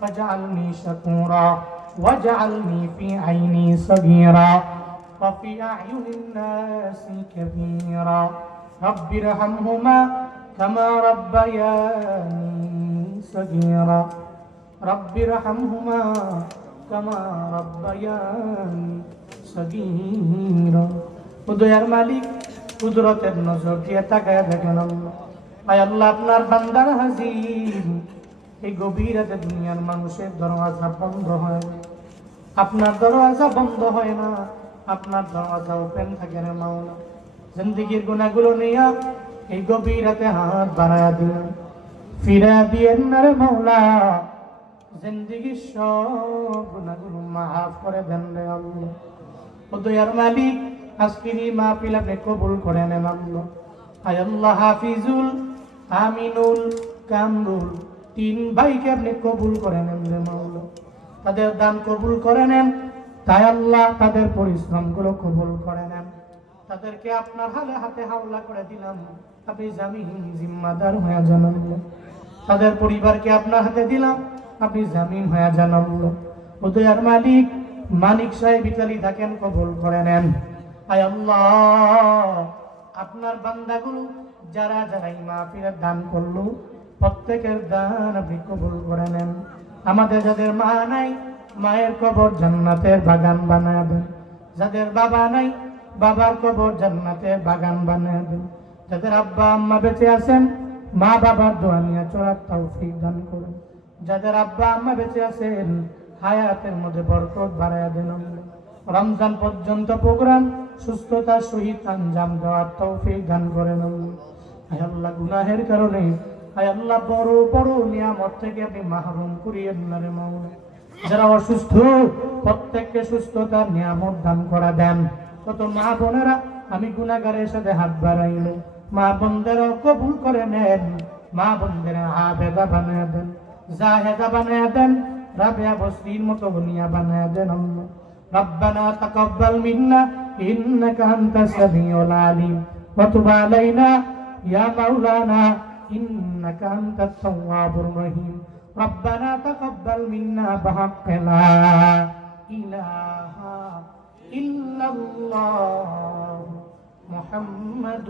واجعلني شكورا واجعلني في عيني صغيرا وفي أعين الناس كبيرا رب ارحمهما كما ربياني صغيرا رب ارحمهما كما ربياني صغيرا উদয়ার মালিক কুদরতের নজর দিয়ে তাকায় দেখেন আল্লাহ, আয় আল্লাহ আপনার বান্দার হাজির। এই গভীর রাতে দুনিয়ার মানুষের দরওয়াজা বন্ধ হয় না, আপনার দরওয়াজা বন্ধ হয় না, আপনার দরওয়াজা ওপেন থাকে না মাওলা। জিন্দেগির গুনাহগুলো নিয়ে এই গভীর রাতে হাত বাড়ায়া দিলেন, ফিরা দিয়েন না রে মাওলা, জিন্দেগির সব গুনাহগুলো মাফ করে দেন রে আল্লাহ। উদয়ার মালিক আজকের এই মাহফিল আপনি কবুল করে নেন আল্লাহ। আয় আল্লাহ হাফিজুল, আমিনুল, কামরুল তিন ভাইকে আপনি কবুল করে নেন রে মাওলা, তাদের দান কবুল করে নেন। তাই আল্লাহ তাদের পরিশ্রমগুলো কবুল করে নেন, তাদেরকে আপনার হালে হাতে হাওলা করে দিলাম, আপনি জামিন জিম্মাদার হয়ে যান আল্লাহ। তাদের পরিবারকে আপনার হাতে দিলাম, আপনি জামিন হয়ে যান আল্লাহ। উদয়ার মালিক মানিক সাহেব ইতালি থাকেন, কবুল করে নেন। আয় আল্লাহ আপনার বান্দাগুলো যারা যারা এই মাহফিলের দান করলো, প্রত্যেকের দান আপনি কবুল করে নেন। আমাদের যাদের মা নাই, মায়ের কবর জান্নাতের বাগান বানায় দেন। যাদের বাবা নাই, বাবার কবর জান্নাতের বাগান বানায় দেন। যাদের আব্বা আম্মা বেঁচে আছেন, মা বাবার দোয়া নিয়ে চলার তৌফিক দান করুন। যাদের আব্বা আম্মা বেঁচে আছেন, হায়াতের মধ্যে বরকত বাড়ায়া দেন। রমজান পর্যন্ত প্রোগ্রাম সুস্থতার সহিত আঞ্জাম দেওয়ার তৌফিক দান করেন। আয় আল্লাহ গুনাহের কারণে আয় আল্লাহ বড় বড় নিয়ামত থেকে আপনি মাহরুম করিয়েন না রে মাওলা। যারা অসুস্থ প্রত্যেককে সুস্থতার নিয়ামত দান করা দেন। কত মা বোনেরা আমি গুনাহগারের সাথে হাত বাড়াইল, মা বোনদেরও কবুল করে নেন, মা বোনদের আবেদা বানায় দেন, জাহেদা বানায় দেন, রাবেয়া বসরির মতো বনিয়া বানায় দেন আল্লাহ। ربنا تقبل منا إنك أنت السميع العليم وتب علينا يا مولانا إنك أنت التواب الرحيم ربنا تقبل منا بحق لا إله إلا الله محمد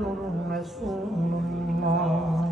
رسول الله